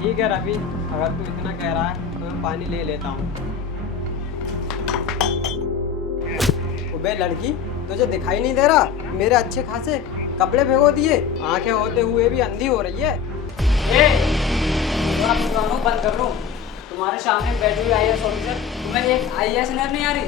ठीक है रवि, अगर तू इतना कह रहा है तो मैं पानी ले लेता हूँ। अबे लड़की, तुझे दिखाई नहीं दे रहा मेरे अच्छे खासे कपड़े भिगो दिए? आंखें होते हुए भी अंधी हो रही है। बंद कर लो। तुम्हारे सामने बैठी हुई आईएएस ऑफिसर, तुम्हें एक आईएएस नजर नहीं आ रही?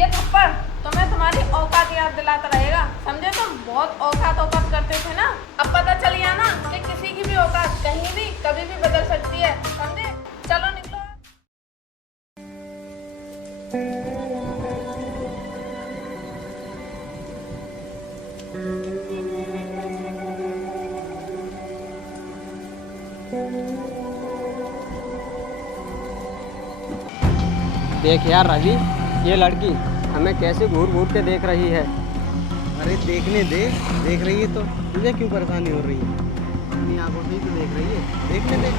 ये थप्पड़ तुम्हें तुम्हारी औकात याद दिलाता रहेगा, समझे? तुम बहुत औकात औकात करते थे ना, अब पता चल गया ना कि किसी की भी औकात कहीं भी कभी भी बदल सकती है, समझे? चलो निकलो। देख यार रवि, ये लड़की हमें कैसे घूर घूर के देख रही है। अरे देखने दे, देख रही है तो तुझे क्यों परेशानी हो रही है? अपनी आंखों से ही तो देख रही है, देखने दे।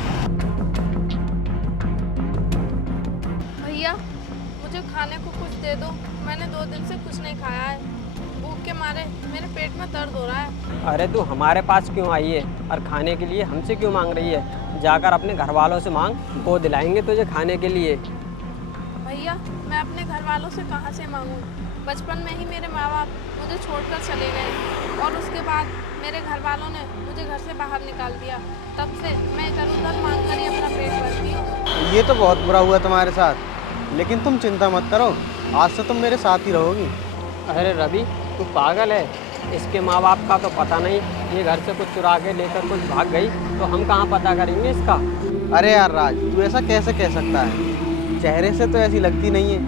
भैया मुझे खाने को कुछ दे दो, मैंने 2 दिन से कुछ नहीं खाया है, भूख के मारे मेरे पेट में दर्द हो रहा है। अरे तू हमारे पास क्यों आई है और खाने के लिए हमसे क्यों मांग रही है? जाकर अपने घर वालों से मांग, वो दिलाएंगे तुझे खाने के लिए। भैया मैं अपने घर वालों से कहाँ से मांगूं? बचपन में ही मेरे माँ बाप मुझे छोड़कर चले गए और उसके बाद मेरे घर वालों ने मुझे घर से बाहर निकाल दिया। तब से मैं इधर उधर मांग कर ही अपना पेट भरती हूँ। ये तो बहुत बुरा हुआ तुम्हारे साथ, लेकिन तुम चिंता मत करो, आज से तुम मेरे साथ ही रहोगी। अरे रवि, तू पागल है? इसके माँ बाप का तो पता नहीं, ये घर से कुछ चुरा के लेकर कुछ भाग गई तो हम कहाँ पता करेंगे इसका? अरे यार राज, तू ऐसा कैसे कह सकता है? चेहरे से तो ऐसी लगती नहीं है,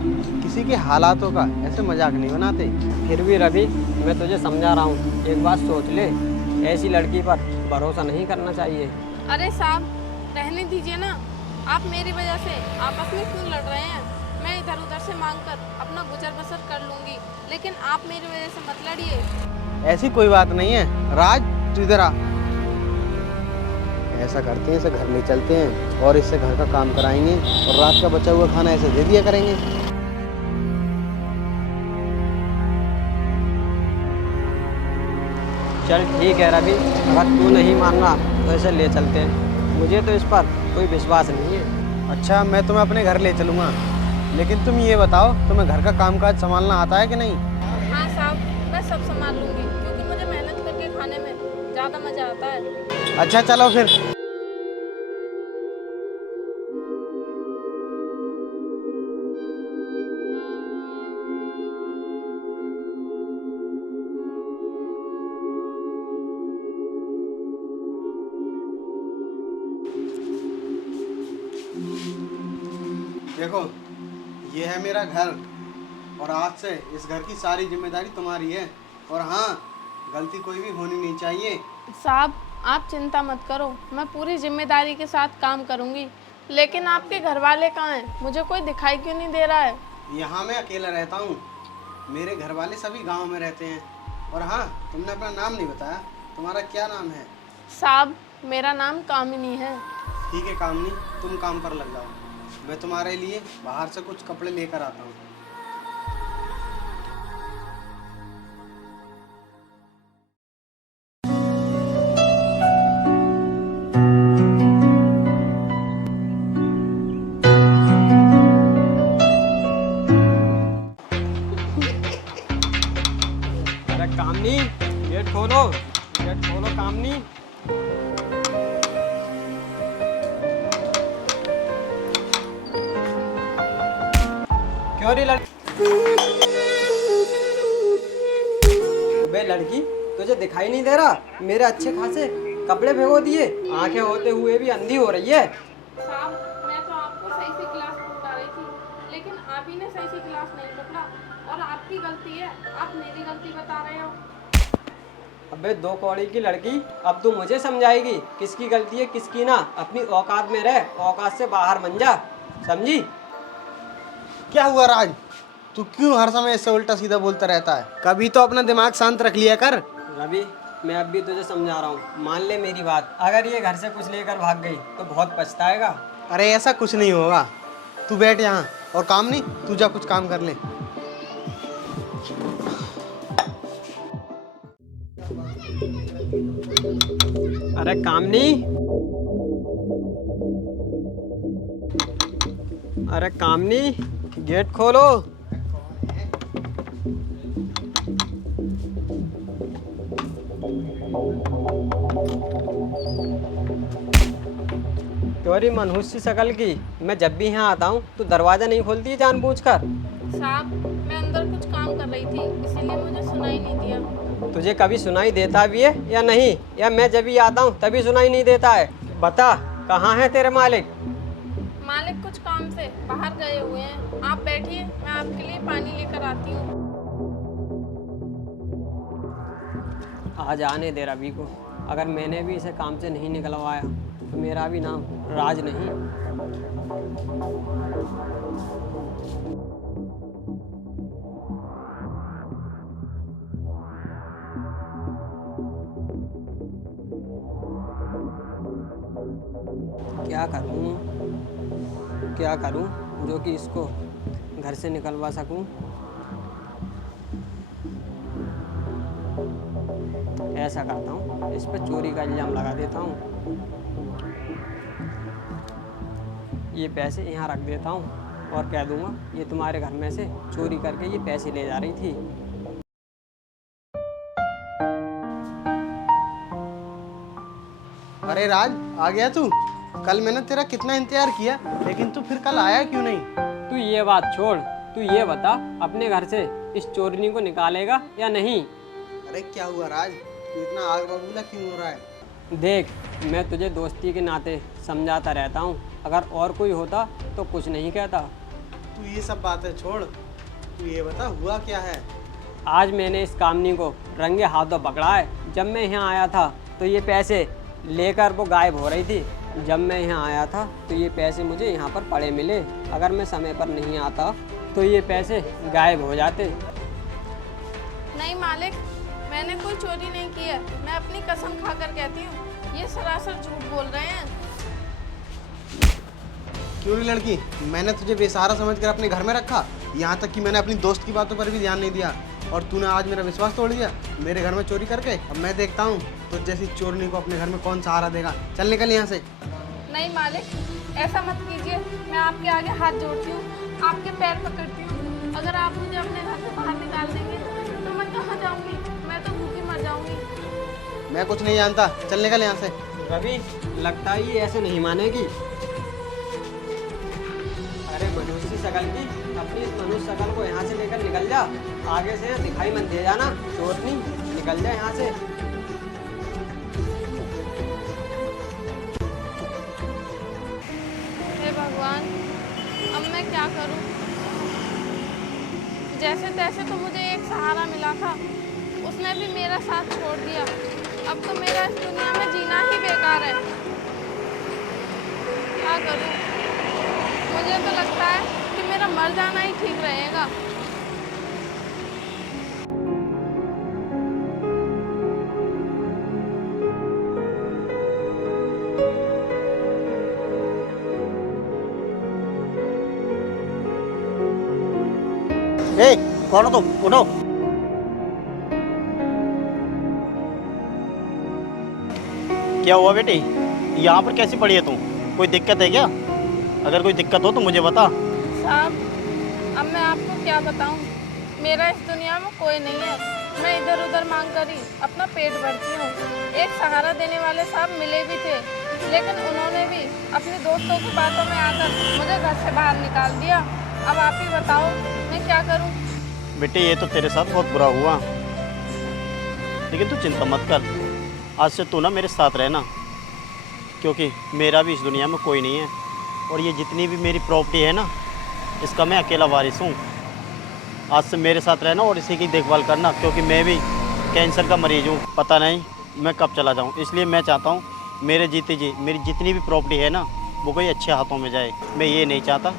किसी के हालातों का ऐसे मजाक नहीं बनाते। फिर भी रवि, मैं तुझे समझा रहा हूँ, एक बात सोच ले, ऐसी लड़की पर भरोसा नहीं करना चाहिए। अरे साहब रहने दीजिए ना, आप मेरी वजह से आपस में क्यों लड़ रहे हैं? मैं इधर उधर से मांग कर अपना गुजर बसर कर लूँगी, लेकिन आप मेरी वजह से मत लड़िए। ऐसी कोई बात नहीं है। राज तू इधर आ, ऐसा करते हैं, इसे घर ले चलते हैं और इससे घर का काम कराएंगे और रात का बचा हुआ खाना ऐसे दे दिया करेंगे। चल ठीक है रवि, अगर तू नहीं मान रहा तो इसे ले चलते हैं। मुझे तो इस पर कोई विश्वास नहीं है। अच्छा, मैं तुम्हें अपने घर ले चलूँगा, लेकिन तुम ये बताओ, तुम्हें घर का कामकाज संभालना आता है कि नहीं? हाँ साहब, मैं सब संभाल लूँगी, क्योंकि मुझे मेहनत करके खाने में ज़्यादा मज़ा आता है। अच्छा चलो फिर। देखो, ये है मेरा घर और आज से इस घर की सारी जिम्मेदारी तुम्हारी है। और हाँ, गलती कोई भी होनी नहीं चाहिए। साहब आप चिंता मत करो, मैं पूरी जिम्मेदारी के साथ काम करूँगी। लेकिन आपके घर वाले कहाँ हैं? मुझे कोई दिखाई क्यों नहीं दे रहा है? यहाँ मैं अकेला रहता हूँ, मेरे घर वाले सभी गांव में रहते हैं। और हाँ, तुमने अपना नाम नहीं बताया, तुम्हारा क्या नाम है? साहब मेरा नाम कामिनी है। ठीक है कामनी, तुम काम पर लग जाओ, मैं तुम्हारे लिए बाहर से कुछ कपड़े लेकर आता हूँ। अरे कामनी, गेट खोलो, गेट खोलो कामनी। क्यों रे बे लड़की, तुझे दिखाई नहीं दे रहा मेरे अच्छे खासे कपड़े भिगो दिए? आंखें होते हुए भी अंधी हो रही है। साहब मैं तो आपको सही से क्लास पकड़ा रही थी, लेकिन आप ही ने सही से क्लास नहीं पकड़ा और आपकी गलती है, आप मेरी गलती बता रहे हो। अबे दो कौड़ी की लड़की, अब तू मुझे समझाएगी किसकी गलती है किसकी ना? अपनी औकात में रह, औकात से बाहर मन जा, समझी? क्या हुआ राज, तू क्यों हर समय इससे उल्टा सीधा बोलता रहता है? कभी तो अपना दिमाग शांत रख लिया कर। रवि, मैं अब भी तुझे समझा रहा हूँ, मान ले मेरी बात। अगर ये घर से कुछ लेकर भाग गई तो बहुत पछताएगा। अरे ऐसा कुछ नहीं होगा, तू बैठ यहाँ और काम नहीं, तू जा कुछ काम कर ले। अरे कामनी, अरे कामनी, गेट खोलो। तुम्हारी मनहूस शक्ल की, मैं जब भी यहाँ आता हूँ तो दरवाजा नहीं खोलती है जानबूझकर। साहब, मैं अंदर कुछ काम कर रही थी, इसीलिए मुझे सुनाई नहीं दिया। तुझे कभी सुनाई देता भी है या नहीं, या मैं जब भी आता हूँ तभी सुनाई नहीं देता है? बता, कहाँ है तेरे मालिक? मालिक कुछ काम से बाहर गए हुए हैं। आप बैठिए, मैं आपके लिए पानी लेकर आती हूँ। आज आने दे रवि को। अगर मैंने भी इसे काम से नहीं निकलवाया तो मेरा भी नाम राज नहीं। क्या करूं जो कि इसको घर से निकलवा सकूं? ऐसा करता हूँ, इस पर चोरी का इल्ज़ाम लगा देता हूँ। ये पैसे यहाँ रख देता हूँ और कह दूँगा ये तुम्हारे घर में से चोरी करके ये पैसे ले जा रही थी। अरे राज, आ गया तू? कल मैंने तेरा कितना इंतजार किया, लेकिन तू फिर कल आया क्यों नहीं? तू ये बात छोड़, तू ये बता अपने घर से इस चोरनी को निकालेगा या नहीं? अरे क्या हुआ राज, तू इतना आग बबूला क्यों हो रहा है? देख, मैं तुझे दोस्ती के नाते समझाता रहता हूँ, अगर और कोई होता तो कुछ नहीं कहता। तू ये सब बातें छोड़, तू ये बता हुआ क्या है? आज मैंने इस कामनी को रंगे हाथों पकड़ा है। जब मैं यहाँ आया था तो ये पैसे लेकर वो गायब हो रही थी। जब मैं यहाँ आया था तो ये पैसे मुझे यहाँ पर पड़े मिले। अगर मैं समय पर नहीं आता तो ये पैसे गायब हो जाते। नहीं मालिक, मैंने कोई चोरी नहीं की है। मैं अपनी कसम खाकर कहती हूँ, ये सरासर झूठ बोल रहे हैं। क्यों रे लड़की, मैंने तुझे बेसहारा समझकर अपने घर में रखा, यहाँ तक कि मैंने अपनी दोस्त की बातों पर भी ध्यान नहीं दिया, और तूने आज मेरा विश्वास तोड़ दिया मेरे घर में चोरी करके। अब मैं देखता हूँ तो जैसी चोरनी को अपने घर में कौन सहारा देगा। चल निकल यहाँ से। नहीं मालिक, ऐसा मत कीजिए। मैं आपके आगे हाथ जोड़ती हूँ, आपके पैर पकड़ती हूँ। अगर आप मुझे अपने घर से बाहर निकाल देंगे तो मैं कहाँ जाऊँगी? मैं तो भूखी मर जाऊँगी। मैं कुछ नहीं जानता, चल निकल यहाँ से। रवि, लगता है ये ऐसे नहीं मानेगी। अरे मनुष्य शकल की, अपनी इस मनुष्य शकल को यहाँ से लेकर निकल जा। आगे से दिखाई मत दे जाना, चोरनी, निकल जा यहाँ से। हे भगवान, अब मैं क्या करूं? जैसे तैसे तो मुझे एक सहारा मिला था, उसने भी मेरा साथ छोड़ दिया। अब तो मेरा इस दुनिया में जीना ही बेकार है। क्या करूं? मुझे तो लगता है कि मेरा मर जाना ही ठीक रहेगा। ए, कौन हो तुम? उठो। क्या हुआ बेटी, यहाँ पर कैसी पड़ी है तुम? कोई दिक्कत है क्या? अगर कोई दिक्कत हो तो मुझे बता। साहब, अब मैं आपको क्या बताऊं? मेरा इस दुनिया में कोई नहीं है। मैं इधर उधर मांग कर ही अपना पेट भरती हूँ। एक सहारा देने वाले साहब मिले भी थे, लेकिन उन्होंने भी अपने दोस्तों की बातों में आकर मुझे घर से बाहर निकाल दिया। अब आप ही बताओ, मैं क्या करूँ? बेटी, ये तो तेरे साथ बहुत बुरा हुआ, लेकिन तू चिंता मत कर। आज से तू ना मेरे साथ रहना, क्योंकि मेरा भी इस दुनिया में कोई नहीं है, और ये जितनी भी मेरी प्रॉपर्टी है ना, इसका मैं अकेला वारिस हूँ। आज से मेरे साथ रहना और इसी की देखभाल करना, क्योंकि मैं भी कैंसर का मरीज हूँ। पता नहीं मैं कब चला जाऊँ, इसलिए मैं चाहता हूँ मेरे जीते जी मेरी जितनी भी प्रॉपर्टी है ना, वो कोई अच्छे हाथों में जाए। मैं ये नहीं चाहता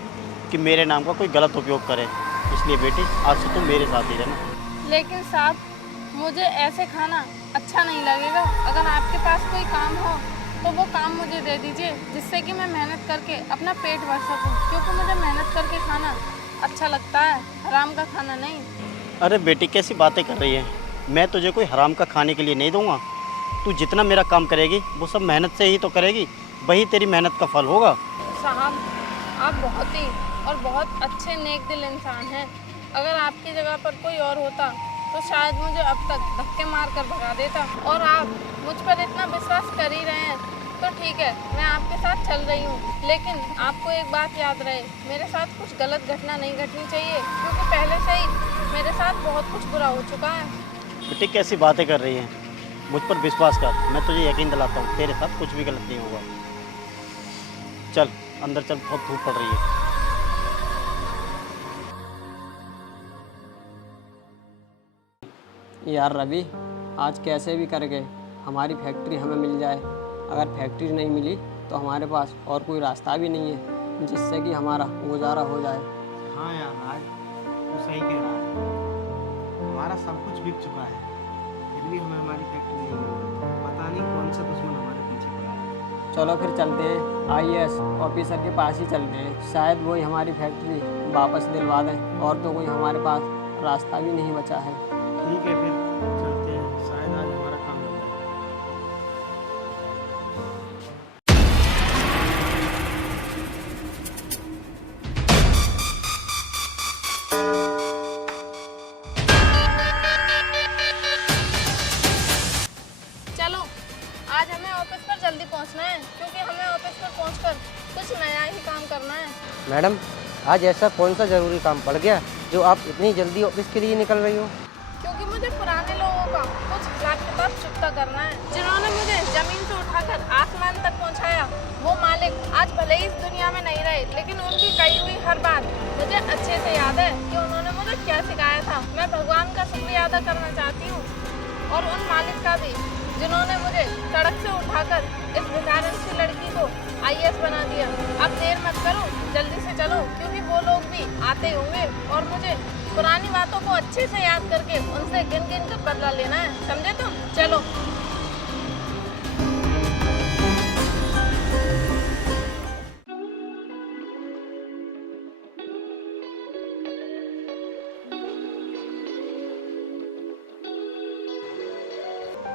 कि मेरे नाम का कोई गलत उपयोग करे। इसलिए बेटी, आज से तुम मेरे साथ ही रहना। लेकिन साहब, मुझे ऐसे खाना अच्छा नहीं लगेगा। अगर आपके पास कोई काम हो तो वो काम मुझे दे दीजिए, जिससे कि मैं मेहनत करके अपना पेट भर सकूं, क्योंकि मुझे मेहनत करके खाना अच्छा लगता है, हराम का खाना नहीं। अरे बेटी, कैसी बातें कर रही है? मैं तुझे कोई हराम का खाने के लिए नहीं दूंगा। तू जितना मेरा काम करेगी वो सब मेहनत से ही तो करेगी, वही तेरी मेहनत का फल होगा। साहब, आप बहुत ही और बहुत अच्छे नेक दिल इंसान हैं। अगर आपकी जगह पर कोई और होता तो शायद मुझे अब तक धक्के मार कर भगा देता। और आप मुझ पर इतना विश्वास कर ही रहे हैं तो ठीक है, मैं आपके साथ चल रही हूँ। लेकिन आपको एक बात याद रहे, मेरे साथ कुछ गलत घटना नहीं घटनी चाहिए, क्योंकि पहले से ही मेरे साथ बहुत कुछ बुरा हो चुका है। बेटी कैसी बातें कर रही है, मुझ पर विश्वास कर, मैं तुझे यकीन दिलाता हूँ तेरे साथ कुछ भी गलत नहीं होगा। चल अंदर चल, बहुत धूप पड़ रही है। यार रवि, आज कैसे भी करके हमारी फैक्ट्री हमें मिल जाए। अगर फैक्ट्री नहीं मिली तो हमारे पास और कोई रास्ता भी नहीं है जिससे कि हमारा गुजारा हो जाए। हाँ यार राज, तू सही कह रहा है। हमारा सब कुछ बिक चुका है, फिर भी हमें हमारी फैक्ट्री नहीं मिली। पता नहीं कौन सा दुश्मन हमारे पीछे पड़ा है। चलो फिर चलते हैं, IAS ऑफिसर के पास ही चलते हैं। शायद वही हमारी फैक्ट्री वापस दिलवा दें, और तो कोई हमारे पास रास्ता भी नहीं बचा है। ठीक है फिर चलते हैं, शायद आज हमारा काम हो जाए। चलो, आज हमें ऑफिस पर जल्दी पहुंचना है, क्योंकि हमें ऑफिस पर पहुंचकर कुछ नया ही काम करना है। मैडम, आज ऐसा कौन सा ज़रूरी काम पड़ गया जो आप इतनी जल्दी ऑफिस के लिए निकल रही हो? क्योंकि मुझे पुराने लोगों का कुछ हिसाब किताब चुकता करना है, जिन्होंने मुझे जमीन से उठाकर आसमान तक पहुंचाया। वो मालिक आज भले ही इस दुनिया में नहीं रहे, लेकिन उनकी कही हुई हर बात मुझे अच्छे से याद है कि उन्होंने मुझे क्या सिखाया था। मैं भगवान का शुक्रिया अदा करना चाहती हूँ, और उन मालिक का भी जिन्होंने मुझे सड़क से उठाकर इस भिखारन सी लड़की को IAS बना दिया। अब देर मत करो, जल्दी से चलो, क्योंकि वो लोग भी आते होंगे और मुझे पुरानी बातों को अच्छे से याद करके उनसे गिन गिन कर बदला लेना है। समझे तुम? चलो।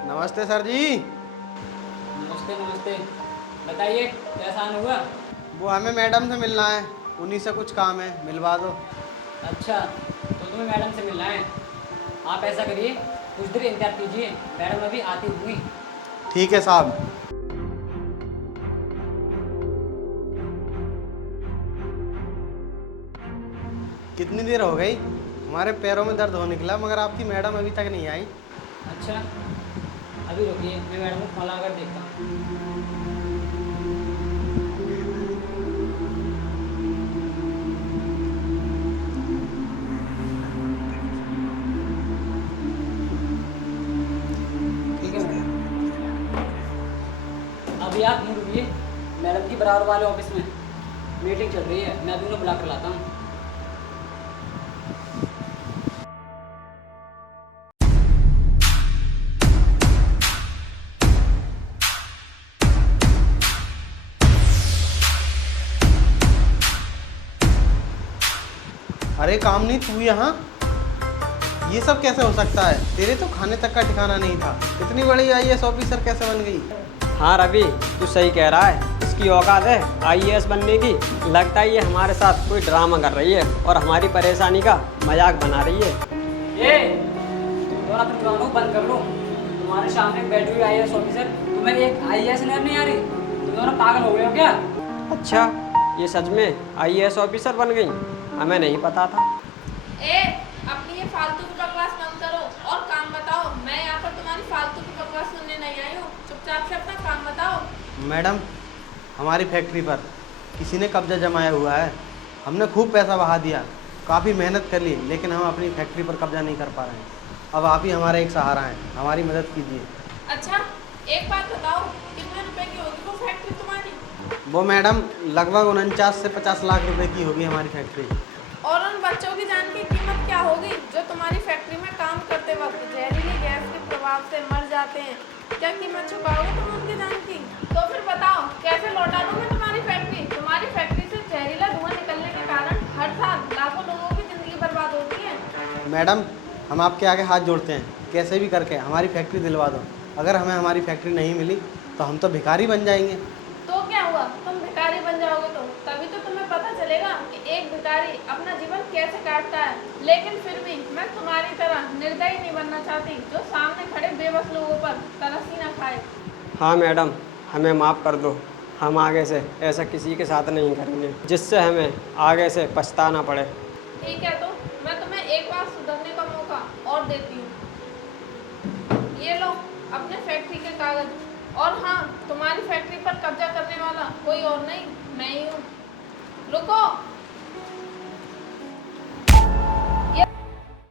नमस्ते सर जी। नमस्ते नमस्ते, बताइए क्या आसान हुआ? वो हमें मैडम से मिलना है, उन्हीं से कुछ काम है, मिलवा दो। अच्छा, तो तुम्हें मैडम से मिलना है। आप ऐसा करिए, कुछ देर इंतजार कीजिए, मैडम अभी आती हुई। ठीक है साहब। कितनी देर हो गई? हमारे पैरों में दर्द हो निकला, मगर आपकी मैडम अभी तक नहीं आई। अच्छा, अभी रुकिए, मैं मैडम को फोन लगाकर देखता हूँ। ठीक है मैडम, अभी आप यहीं रुकिए, मैडम की बराबर वाले ऑफिस में मीटिंग चल रही है, मैं अभी उन्हें बुला कर लाता हूँ। अरे कामनी, तू यहाँ? ये सब कैसे हो सकता है? तेरे तो खाने तक का ठिकाना नहीं था। इतनी बड़ी IAS ऑफिसर कैसे बन गई? हाँ रवि, तू सही कह रहा है, इसकी औकात है IAS बनने की। लगता है ये हमारे साथ कोई ड्रामा कर रही है और हमारी परेशानी का मजाक बना रही है। ये तुम अपने पुरानों को बंद कर लो। तुम्हारे सामने बैठी हुई IAS ऑफिसर, तुम्हें एक IAS नजर नहीं आ रही? तुम दोनों पागल हो गए हो क्या? अच्छा, ये सच में IAS ऑफिसर बन गई? हमें नहीं पता था। अपनी ये फालतू की बकवास बंद करो और काम बताओ। मैं यहाँ पर तुम्हारी फालतू की बकवास सुनने नहीं आई हूँ। चुपचाप से अपना काम बताओ। मैडम, हमारी फैक्ट्री पर किसी ने कब्जा जमाया हुआ है। हमने खूब पैसा बहा दिया, काफ़ी मेहनत कर ली, लेकिन हम अपनी फैक्ट्री पर कब्जा नहीं कर पा रहे हैं। अब आप ही हमारा एक सहारा हैं, हमारी मदद कीजिए। अच्छा, एक बात बताओ, कितने रुपए की होगी वो फैक्ट्री तुम्हारी? वो मैडम लगभग 49 से 50 लाख रुपए की होगी हमारी फैक्ट्री। और उन बच्चों की जान की कीमत क्या होगी जो तुम्हारी फैक्ट्री में काम करते वक्त जहरीली गैस के प्रभाव से मर जाते हैं? क्या कीमत चुकाओगे तुम उनकी जान की? तो फिर बताओ, कैसे लौटा दूं मैं तुम्हारी फैक्ट्री? तुम्हारी फैक्ट्री से जहरीला धुआं निकलने के कारण हर साल लाखों लोगों की जिंदगी बर्बाद होती है। मैडम, हम आपके आगे हाथ जोड़ते हैं, कैसे भी करके हमारी फैक्ट्री दिलवा दो। अगर हमें हमारी फैक्ट्री नहीं मिली तो हम तो भिखारी बन जाएंगे। तो क्या हुआ, तुम भिखारी बन जाओगे तो तभी तो तुम्हें पता चलेगा कि एक भिखारी अपना जीवन कैसे काटता है। लेकिन फिर भी मैं तुम्हारी तरह निर्दयी नहीं बनना चाहती जो सामने खड़े बेबस लोगों पर तरस ही ना खाए। हाँ मैडम, हमें माफ़ कर दो। हम आगे से ऐसा किसी के साथ नहीं करेंगे जिससे हमें आगे से पछताना पड़े। ठीक है, तो मैं तुम्हें एक बार सुधरने का मौका और देती हूँ। ये लो अपने फैक्ट्री के कागज। और हाँ, तुम्हारी फैक्ट्री पर कब्जा करने वाला कोई और नहीं, मैं ही हूँ। रुको।